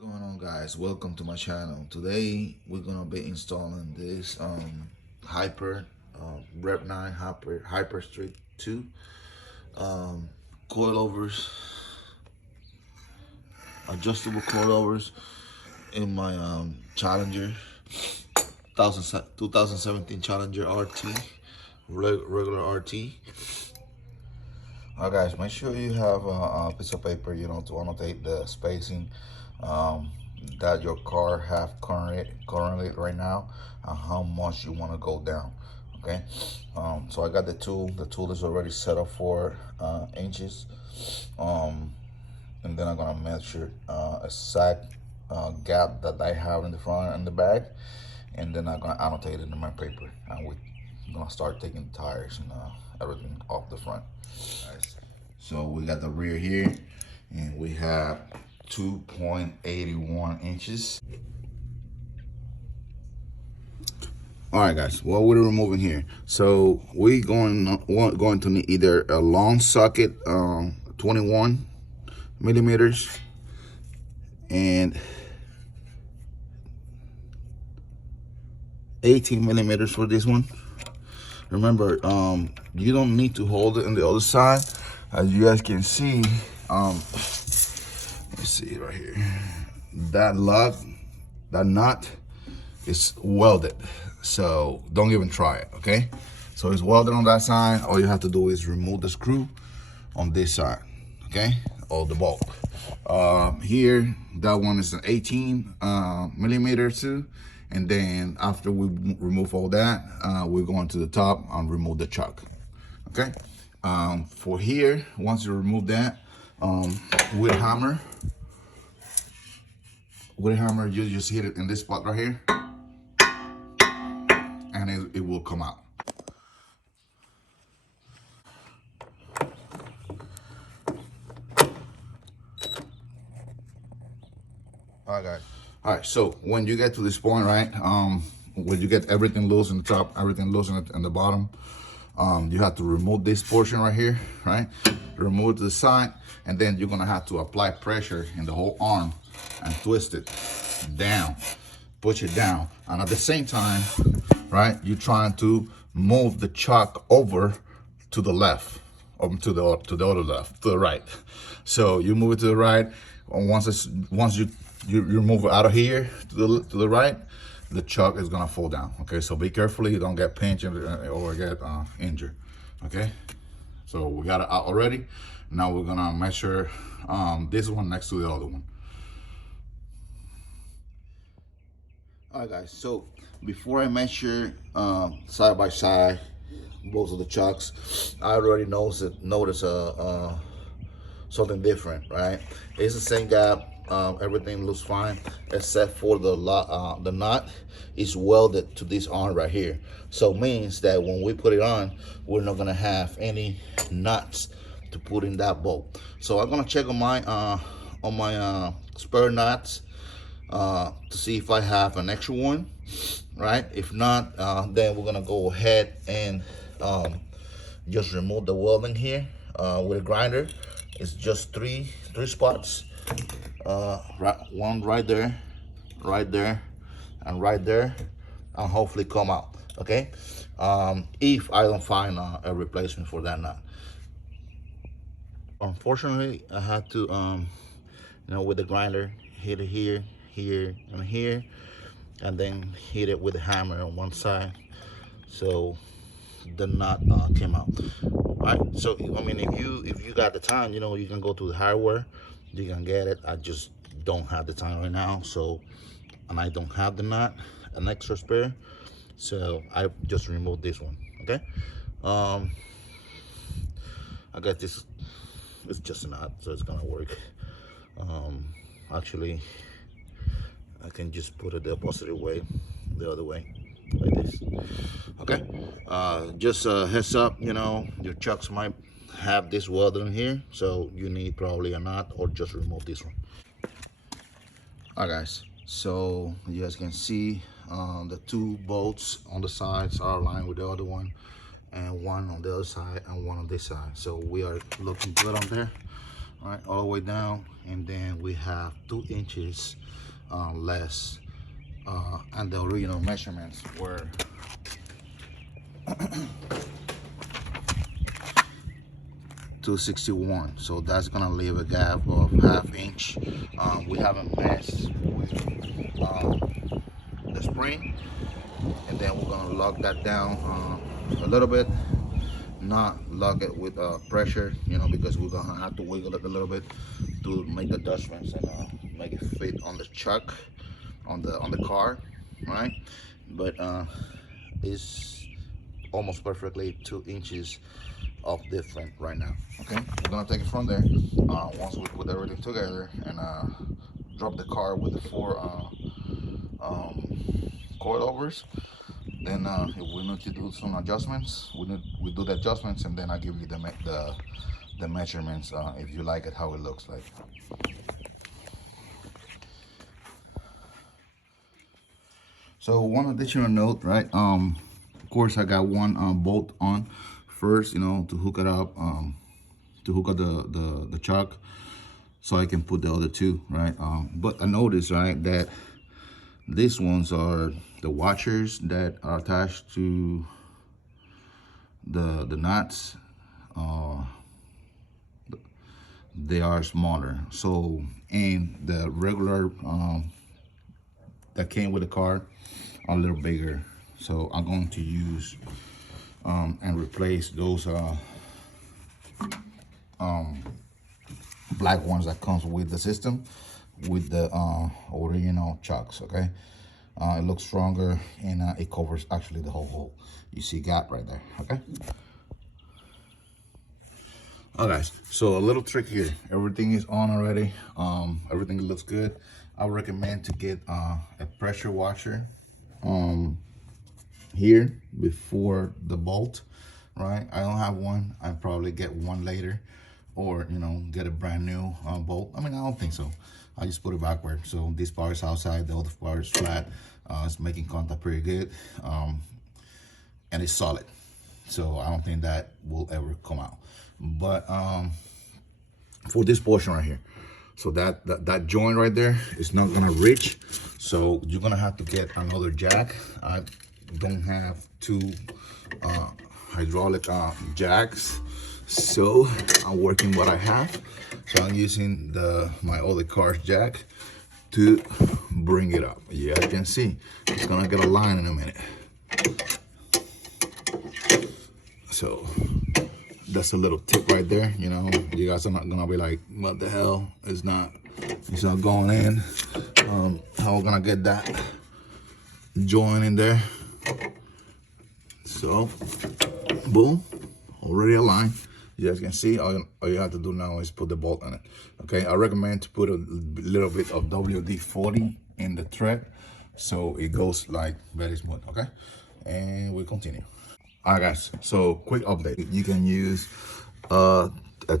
Going on, guys? Welcome to my channel. Today we're gonna be installing this hyper Rev9 hyper street 2 coilovers, adjustable coilovers in my Challenger 2017 Challenger RT, regular RT. Alright, guys, make sure you have a piece of paper, to annotate the spacing that your car have currently right now, and how much you want to go down. Okay, so I got the tool. The tool is already set up for inches, and then I'm gonna measure exact gap that I have in the front and the back, and then I'm gonna annotate it in my paper, and we're gonna start taking tires and everything off the front. So we got the rear here, and we have 2.81 inches. All right, guys, what we're removing here. So we're going to need either a long socket, 21 millimeters, and 18 millimeters for this one. Remember, you don't need to hold it on the other side. As you guys can see, let's see right here, that nut is welded, so don't even try it. Okay, so it's welded on that side. All you have to do is remove the screw on this side, okay, or the bolt. Here, that one is an 18 millimeter too. And then after we remove all that, we're going to the top and remove the chuck. Okay, for here, once you remove that, with a hammer, you just hit it in this spot right here, and it will come out. All right, guys. All right, so when you get to this point, right, when you get everything loose in the top, everything loose in the bottom, you have to remove this portion right here, right? Remove it to the side, and then you're gonna have to apply pressure in the whole arm and twist it down, push it down, and at the same time, right, you're trying to move the chuck over to the left, or to the other left, to the right. So you move it to the right. Once you move it out of here to the right, the chuck is gonna fall down. Okay, so be careful you don't get pinched or get injured. Okay, so we got it out already. Now we're gonna measure this one next to the other one. All right, guys, so before I measure side by side both of the chucks, I already noticed something different, right? It's the same gap. Everything looks fine except for the nut is welded to this arm right here. So it means that when we put it on, we're not gonna have any nuts to put in that bolt. So I'm gonna check on my spare nuts to see if I have an extra one, right? If not, then we're gonna go ahead and just remove the welding here with a grinder. It's just three spots, one right there, and right there, and hopefully come out. Okay, if I don't find a replacement for that nut. Unfortunately, I had to with the grinder, hit it here, and here, and then hit it with a hammer on one side, so the nut came out. Right, so I mean, if you got the time, you can go to the hardware, you can get it. I just don't have the time right now, so, and I don't have the nut, an extra spare, so I just removed this one. Okay, I got this. It's just a nut, so it's gonna work. Actually, I can just put it the opposite way, the other way, like this. Okay, just a heads up, your chucks might have this welded in here, so you need probably a nut or just remove this one. All right, guys, so you guys can see the two bolts on the sides are aligned with the other one, and one on the other side and one on this side, so we are looking good on there. right, all the way down, and then we have 2 inches less, and the original measurements were 261, so that's gonna leave a gap of ½ inch. We haven't messed with the spring, and then we're gonna lock that down a little bit, not lock it with pressure, you know, because we're gonna have to wiggle it a little bit to make the adjustments and make it fit on the chuck, on the car, right? But it's almost perfectly 2 inches of different right now. Okay, we're gonna take it from there. Once we put everything together and drop the car with the 4 coilovers, then if we need to do some adjustments, we do the adjustments, and then I give you the measurements if you like it how it looks like. So one additional note, right? Of course, I got one bolt on first, you know, to hook it up, to hook up the chuck, so I can put the other 2, right? But I noticed, right, that these ones are the washers that are attached to the nuts. They are smaller. So, and the regular that came with the car are a little bigger. So I'm going to use and replace those black ones that comes with the system with the original chucks. Okay, it looks stronger, and it covers actually the whole hole. You see gap right there. Okay. All right, so a little trick here. Everything is on already. Everything looks good. I recommend to get a pressure washer here before the bolt, right? I don't have one. I'll probably get one later, or, you know, get a brand new bolt. I mean, I don't think so. I just put it backward. So this part is outside, the other part is flat. It's making contact pretty good, and it's solid. So I don't think that will ever come out. But for this portion right here, so that joint right there is not gonna reach. So you're gonna have to get another jack. I don't have 2 hydraulic jacks, so I'm working what I have. So I'm using my other car's jack to bring it up. Yeah, you can see it's gonna get a line in a minute. So that's a little tip right there. You know, you guys are not gonna be like, what the hell? It's not going in. How we're gonna get that joint in there? So boom, already aligned. You guys can see, all you have to do now is put the bolt on it. Okay, I recommend to put a little bit of WD-40 in the thread, so it goes like very smooth. Okay, and we continue. All right, guys, so quick update. You can use a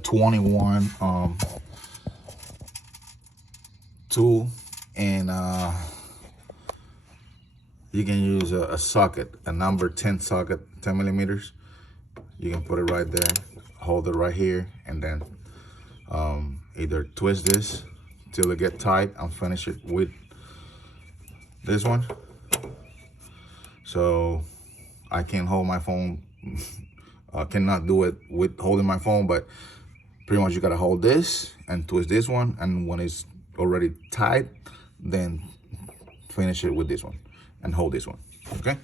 21 tool, and you can use a socket, a number 10 socket, 10 millimeters. You can put it right there, hold it right here, and then either twist this till it get tight and finish it with this one. So I can hold my phone. I cannot do it with holding my phone, but pretty much you gotta hold this and twist this one, and when it's already tight, then finish it with this one and hold this one. Okay.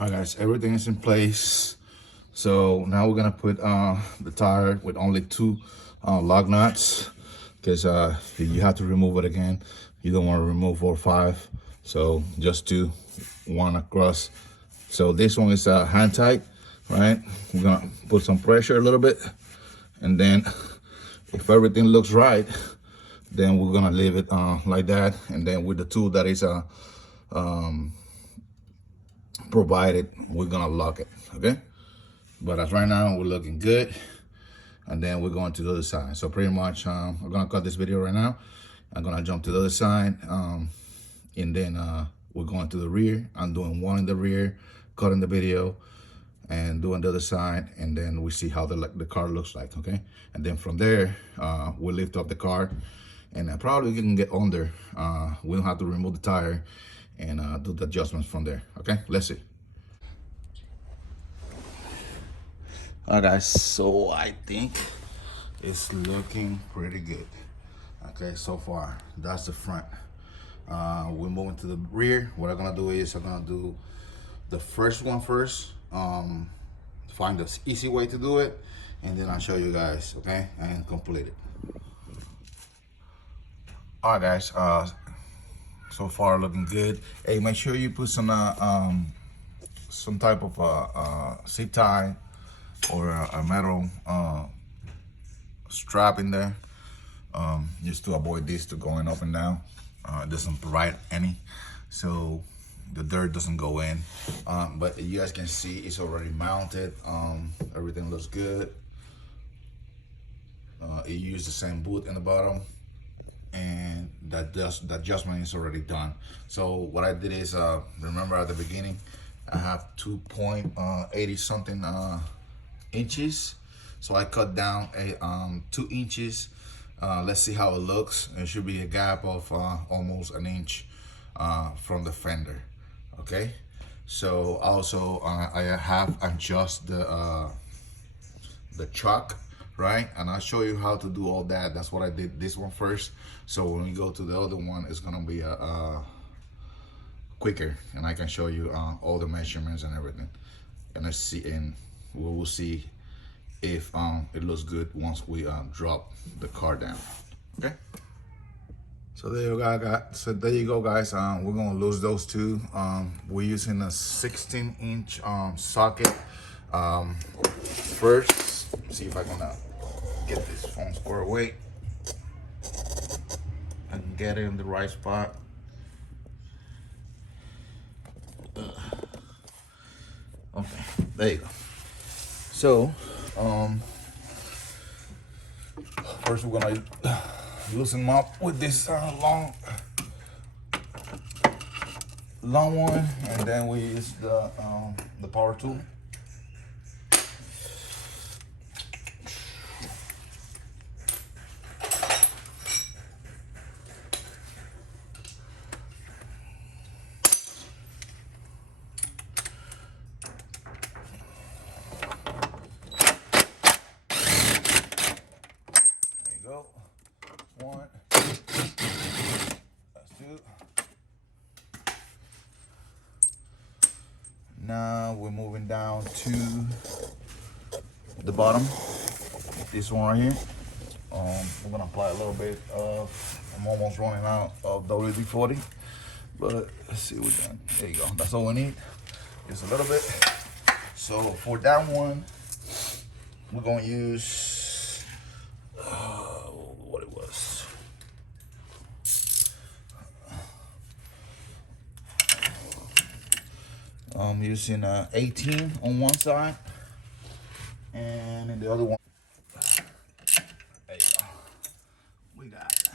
All right, guys, everything is in place. So now we're gonna put the tire with only 2 lug nuts, because you have to remove it again. You don't want to remove 4 or 5, so just 2, 1 across. So this one is hand tight, right? We're gonna put some pressure a little bit, and then if everything looks right, then we're gonna leave it like that. And then with the tool that is provided, we're gonna lock it. Okay, but as right now we're looking good, and then we're going to the other side. So pretty much I'm gonna cut this video right now. I'm gonna jump to the other side, and then we're going to the rear. I'm doing one in the rear, cutting the video, and do on the other side, and then we see how the car looks like, okay? And then from there, we'll lift up the car, and probably we can get under. We don't have to remove the tire and do the adjustments from there, okay? Let's see. All right, guys, so I think it's looking pretty good. Okay, so far, that's the front. We're moving to the rear. What I'm gonna do is I'm gonna do the first one first, find the easy way to do it, and then I'll show you guys, okay, and complete it. All right, guys, so far looking good. Hey, make sure you put some type of zip tie or a metal strap in there, just to avoid this to going up and down. It doesn't provide any, so the dirt doesn't go in. But you guys can see it's already mounted. Everything looks good. It used the same boot in the bottom, and the adjustment is already done. So what I did is, remember at the beginning, I have 2.80 something inches. So I cut down 2 inches. Let's see how it looks. It should be a gap of almost an inch from the fender. Okay. So also I have adjusted the chuck, right? And I'll show you how to do all that. That's what I did this one first. So when we go to the other one, it's gonna be quicker, and I can show you all the measurements and everything. And let's see, and we will see if it looks good once we drop the car down. Okay. So there you go, guys. We're gonna lose those two. We're using a 16-inch socket. First, see if I can get this phone squared away. I can get it in the right spot. Okay, there you go. So, first we're gonna loosen them up with this long one, and then we use the power tool. One, that's 2. Now we're moving down to the bottom, this one right here. We're gonna apply a little bit of, I'm almost running out of WD-40, but let's see what we're doing. There you go, that's all we need, just a little bit. So for that one, we're gonna use what it was. I'm using 18 on one side, and in the other one, there you go. We got it.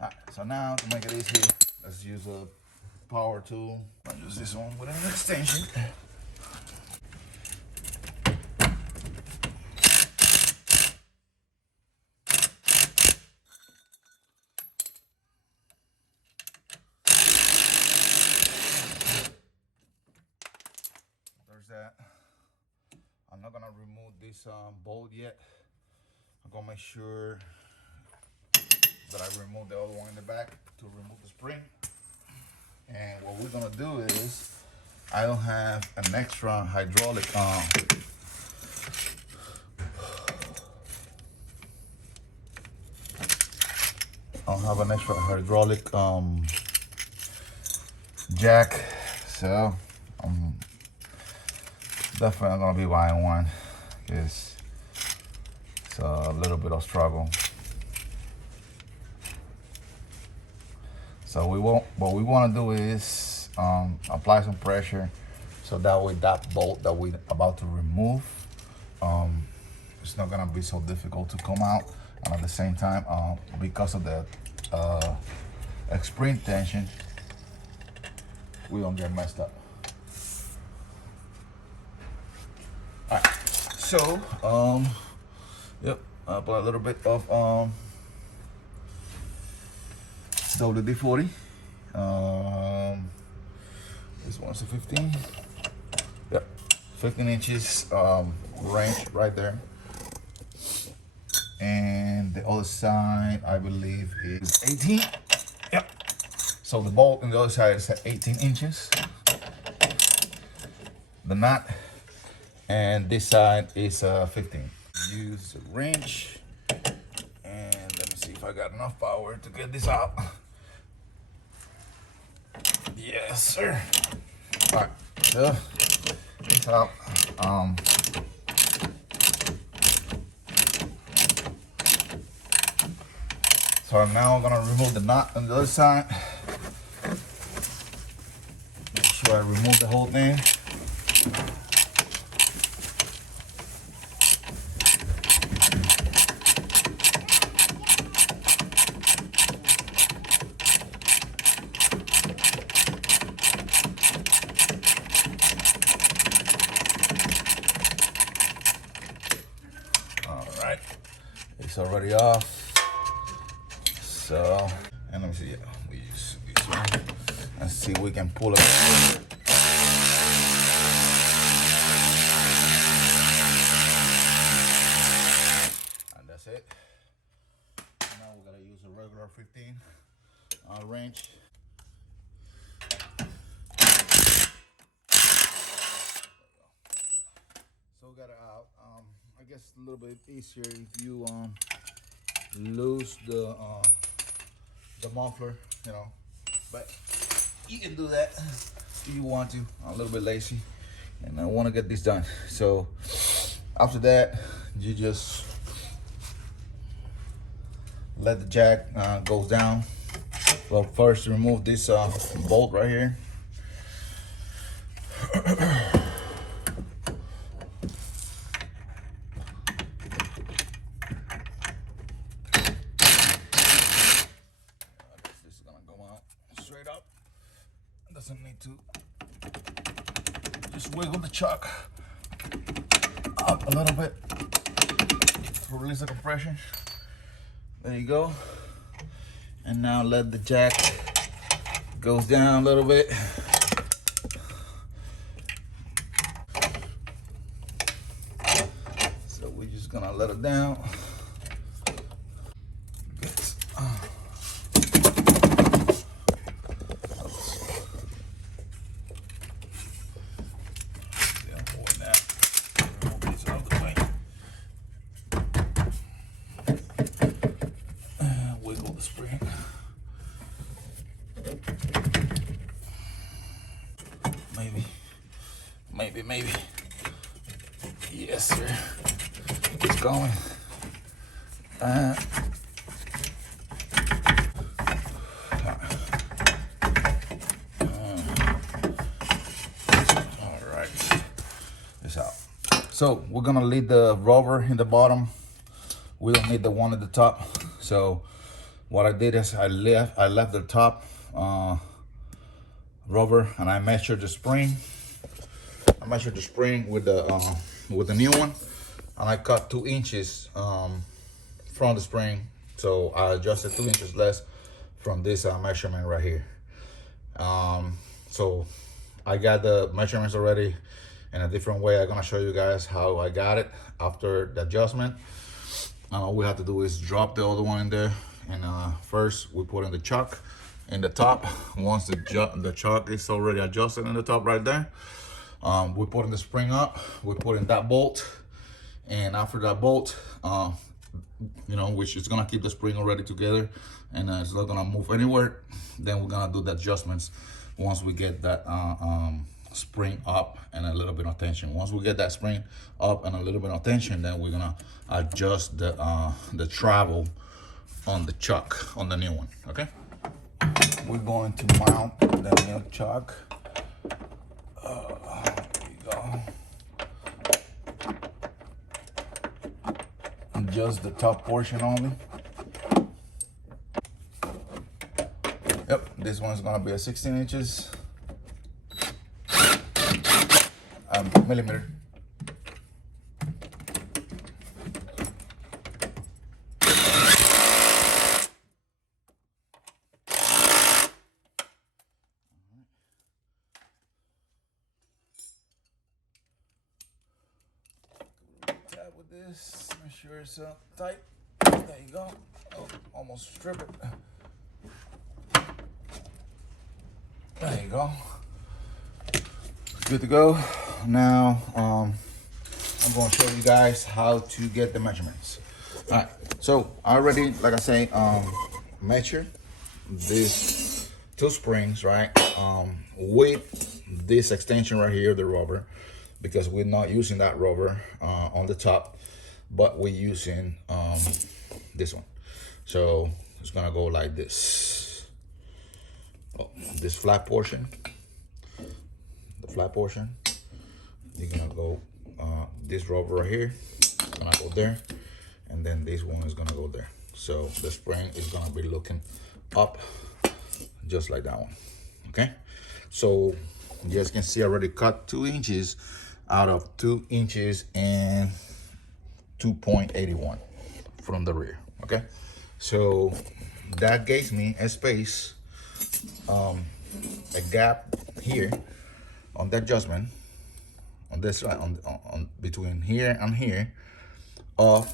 All right, so now to make it easy, let's use a power tool. I'll use this one with an extension. That I'm not gonna remove this bolt yet. I'm gonna make sure that I remove the other one in the back to remove the spring. And what we're gonna do is, I don't have an extra hydraulic I don't have an extra hydraulic jack, so definitely gonna be buying one, because it's a little bit of struggle. So what we want to do is apply some pressure, so that way that bolt that we're about to remove, it's not gonna be so difficult to come out, and at the same time, because of the spring tension, we don't get messed up. So yep, I put a little bit of WD-40. This one's a 15. Yep, 15 inches wrench right there. And the other side, I believe, is 18. Yep. So the bolt on the other side is at 18 inches. The nut, and this side is 15. Use a wrench, and let me see if I got enough power to get this out. Yes, sir. All right, so this out. So now I'm gonna remove the nut on the other side. Make sure I remove the whole thing. All right, it's already off. So, and let me see, yeah, we use this one and see if we can pull it. And that's it. Now we gotta use a regular 15 wrench. So we got it out. I guess a little bit easier if you lose the muffler, you know, but you can do that if you want to. I'm a little bit lazy and I want to get this done. So after that, you just let the jack goes down. Well, first remove this bolt right here. Doesn't need to. Just wiggle the chuck up a little bit to release the compression. There you go. And now let the jack goes down a little bit. So we're just gonna let it down. Maybe. Yes, sir. It's going. All right. It's out. So we're gonna leave the rubber in the bottom. We don't need the one at the top. So what I did is I left the top rubber, and I measured the spring. I measured the spring with the new one, and I cut 2 inches from the spring. So I adjusted 2 inches less from this measurement right here. So I got the measurements already in a different way. I'm gonna show you guys how I got it after the adjustment. All we have to do is drop the other one in there, and first we put in the chuck in the top. Once the chuck is already adjusted in the top right there, we put in the spring up, we put in that bolt, and after that bolt, you know, which is gonna keep the spring already together, and it's not gonna move anywhere. Then we're gonna do the adjustments once we get that spring up and a little bit of tension. Once we get that spring up and a little bit of tension, then we're gonna adjust the travel on the chuck, on the new one, okay? We're going to mount the new chuck. There you go. Just the top portion only. Yep, this one's gonna be a 16 inches millimeter. this. Make sure it's tight. There you go. Oh, almost strip it. There you go. Good to go. Now, I'm going to show you guys how to get the measurements. All right. So I already, like I say, measure these two springs, right? With this extension right here, the rubber, because we're not using that rubber on the top, but we're using this one. So it's gonna go like this. Oh, this flat portion, the flat portion, you're gonna go this rubber right here, gonna go there, and then this one is gonna go there. So the spring is gonna be looking up just like that one. Okay, so you guys can see I already cut 2 inches out of 2 inches and 2.81 from the rear. Okay, so that gives me a space, a gap here on the adjustment on this side, on between here and here, of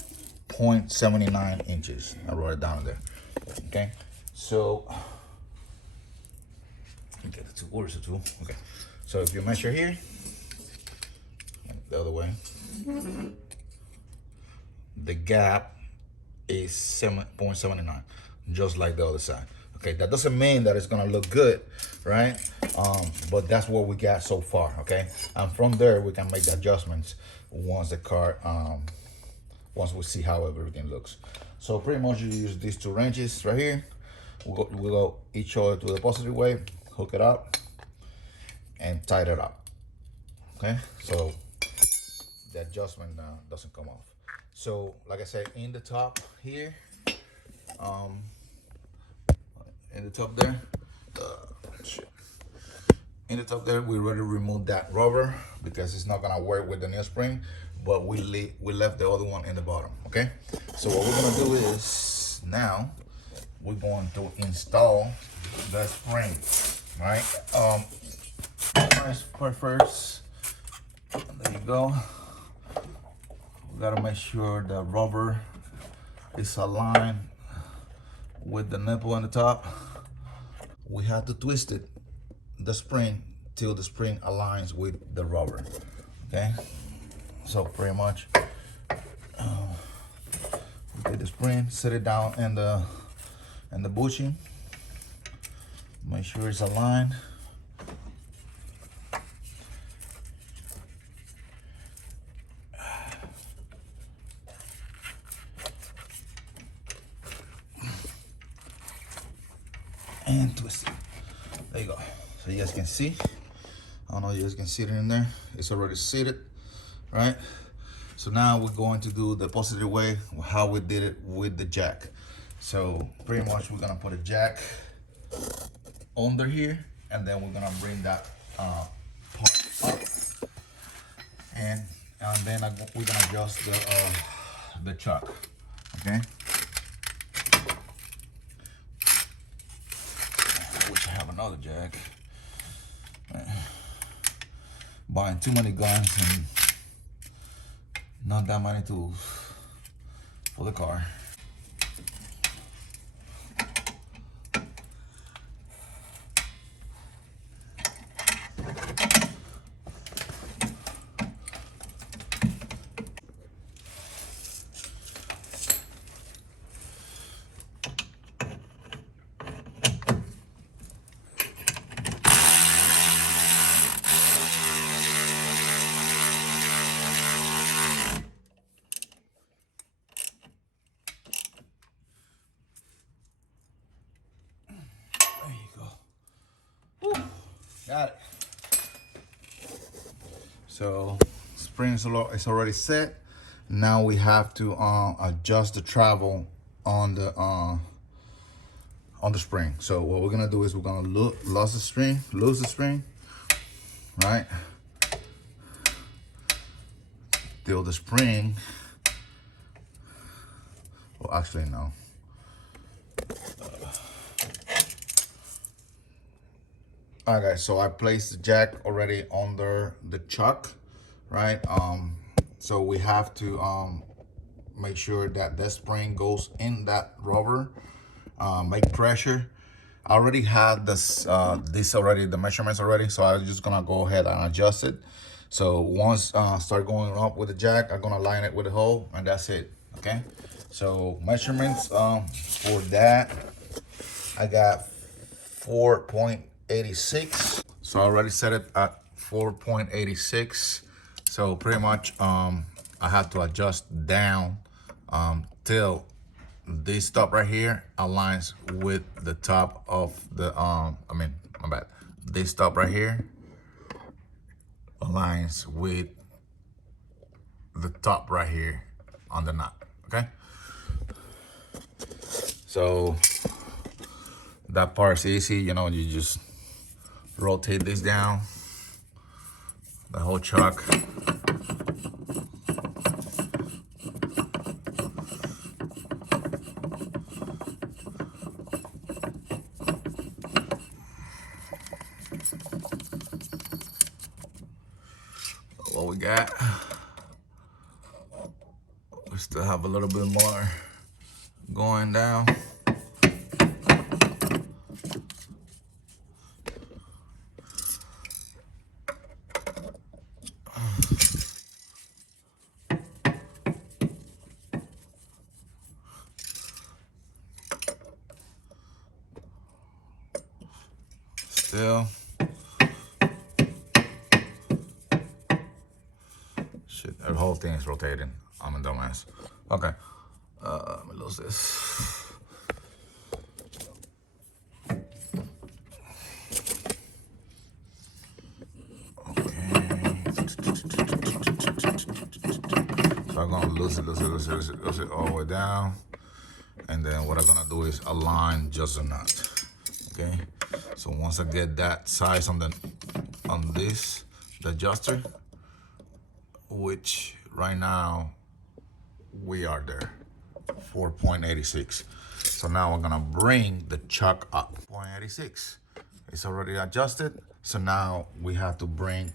0.79 inches. I wrote it down there. Okay, so let me get the two. Where's the two? Okay, so if you measure here, the other way, the gap is 7.79, just like the other side. Okay, that doesn't mean that it's gonna look good, right? But that's what we got so far. Okay, and from there we can make the adjustments once the car, once we see how everything looks. So pretty much you use these 2 wrenches right here. We'll go each other to the positive way, hook it up, and tighten it up. Okay, so the adjustment doesn't come off. So like I said, in the top here, in the top there, in the top there, we already removed that rubber because it's not gonna work with the new spring, but we left the other one in the bottom. Okay, so what we're gonna do is now we're going to install the spring, right? First, there you go. We gotta make sure the rubber is aligned with the nipple on the top. We have to twist it, the spring, till the spring aligns with the rubber. Okay, so pretty much we get the spring, set it down in the bushing, make sure it's aligned. And twist it. There you go. So you guys can see. I don't know if you guys can see it in there. It's already seated, right? So now we're going to do the positive way, how we did it with the jack. So pretty much we're gonna put a jack under here, and then we're gonna bring that part up, and then we're gonna adjust the chuck. Okay. I wish I have another jack. Buying too many guns and not that many tools for the car. Got it. So spring is already set. Now we have to adjust the travel on the spring. So what we're gonna do is we're gonna lose the spring, right? Till the spring. Well, actually no. All right, guys, so I placed the jack already under the chuck, right? So we have to make sure that the spring goes in that rubber. Make pressure. I already had this the measurements already, so I'm just gonna go ahead and adjust it. So once start going up with the jack, I'm gonna line it with the hole, and that's it. Okay. So measurements for that, I got 4.86. So I already set it at 4.86. So pretty much I have to adjust down till this top right here aligns with the top of the my bad. This top right here aligns with the top right here on the knot. Okay. So that part's easy, you know, you just rotate this down, the whole chuck. What we got, we still have a little bit more going down. Still. Shit, the whole thing is rotating. I'm a dumbass. Okay. Let me lose this. Okay. So I'm gonna lose it all the way down. And then what I'm gonna do is align just a knot. Okay. So once I get that size on the adjuster, which right now we are there, 4.86. So now we're gonna bring the chuck up, 0.86. It's already adjusted. So now we have to bring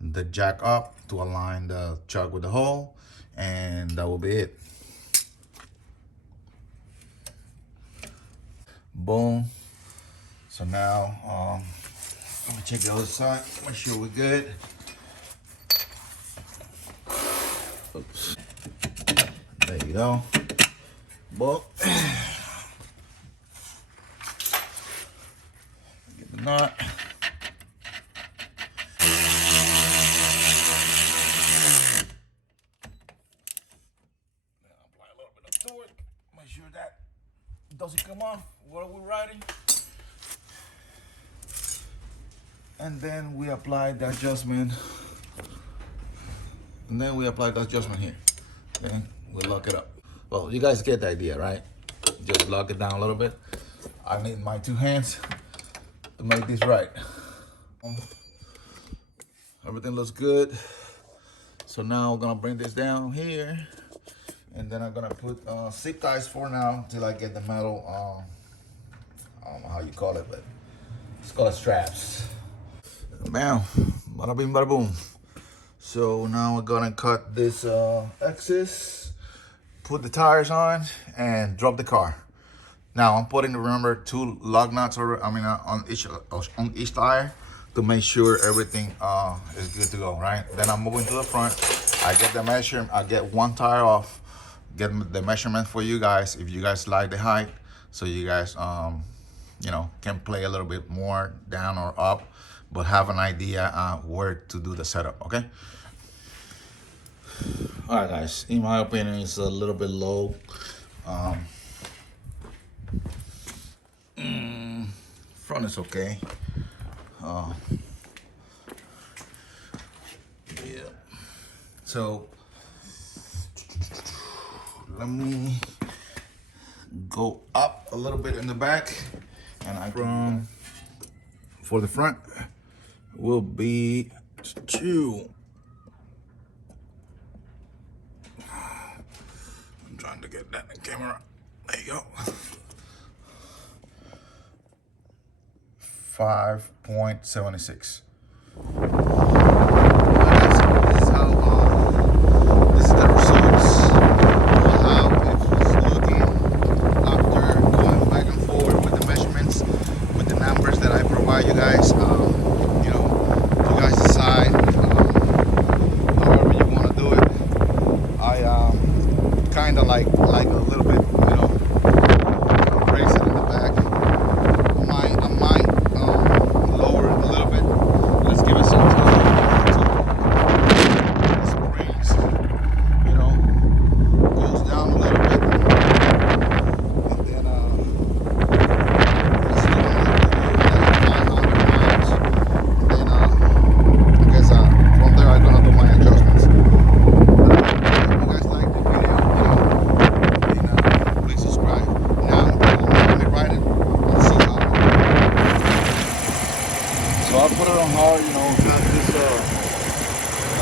the jack up to align the chuck with the hole, and that will be it. Boom. So now, let me check the other side, make sure we're good. Oops. There you go. Boom. Get the knot. Apply a little bit of torque. Make sure that doesn't come off while we're riding. And then we apply the adjustment. And then we apply the adjustment here. Okay, we'll lock it up. Well, you guys get the idea, right? Just lock it down a little bit. I need my two hands to make this right. Everything looks good. So now we're gonna bring this down here. And then I'm gonna put zip ties for now till I get the metal, I don't know how you call it, but it's called straps. Bam, bada bing, bada boom. So now we're gonna cut this excess, put the tires on, and drop the car. Now I'm putting, remember, 2 lug nuts on each tire to make sure everything is good to go, right? Then I'm moving to the front. I get the measurement. I get 1 tire off. Get the measurement for you guys if you guys like the height, so you guys you know, can play a little bit more down or up, but have an idea where to do the setup. Okay. All right, guys. In my opinion, it's a little bit low. Front is okay. Yeah. So let me go up a little bit in the back, and I run for the front will be 2. I'm trying to get that in the camera. There you go. 5.76. This is the results. like a little bit, you know, raise it in the back. I might lower it a little bit. Let's give it some time. The springs, you know, goes down a little bit, and then let's see what then I guess from there I'm gonna do my adjustments. If you guys like the video, you know, then please subscribe. Now let me ride it and see how. So I put it on hard, you know, got this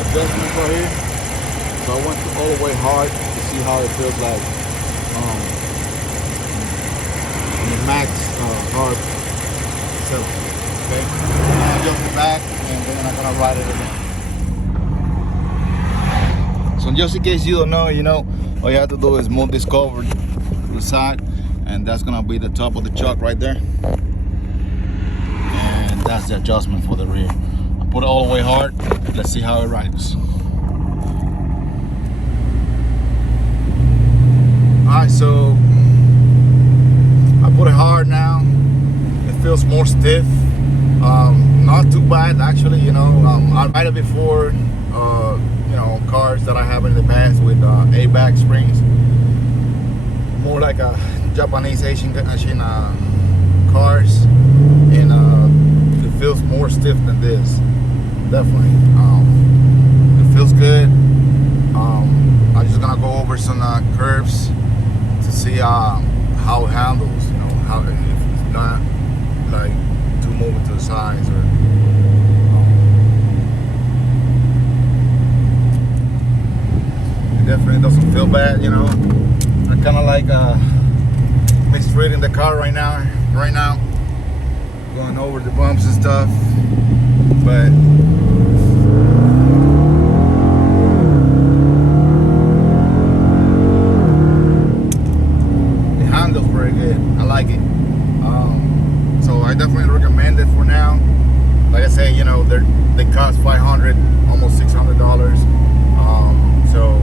adjustment right here. So I went all the way hard to see how it feels like the max hard settle. Okay, adjust it back, and then I'm gonna ride it again. So just in case you don't know, you know, all you have to do is move this cover to the side, and that's gonna be the top of the chuck right there. And that's the adjustment for the rear. I put it all the way hard. Let's see how it rides. Alright, so I put it hard now. It feels more stiff. Not too bad actually, you know. I ride it before, you know, cars that I have in the past with A-back springs. More like a Japanese Asian cars, and it feels more stiff than this. Definitely. It feels good. I'm just gonna go over some curves to see how it handles, you know, how if it's not like too moving to the sides or it definitely doesn't feel bad, you know. I kind of like mistreating the car right now, going over the bumps and stuff, but like it. So I definitely recommend it for now. Like I say, you know, they cost $500, almost $600. So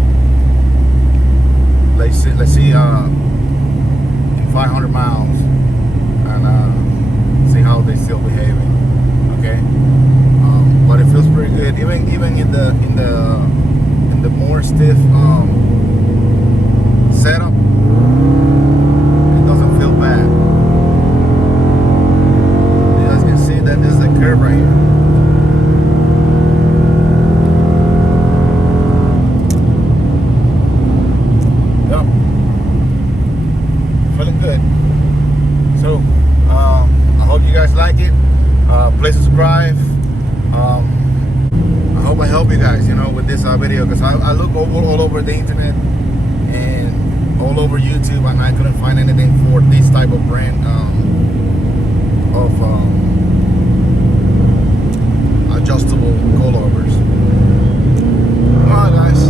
let's see in 500 miles and see how they still behaving. Okay, but it feels pretty good. Even in the more stiff setup. Bad. You guys can see that this is a curve right here. Yep. Feeling good. So I hope you guys like it. Please subscribe. I hope I help you guys, you know, with this video, because I look all over the internet and all over YouTube, and I couldn't find anything for this type of brand of adjustable coilovers. Alright guys,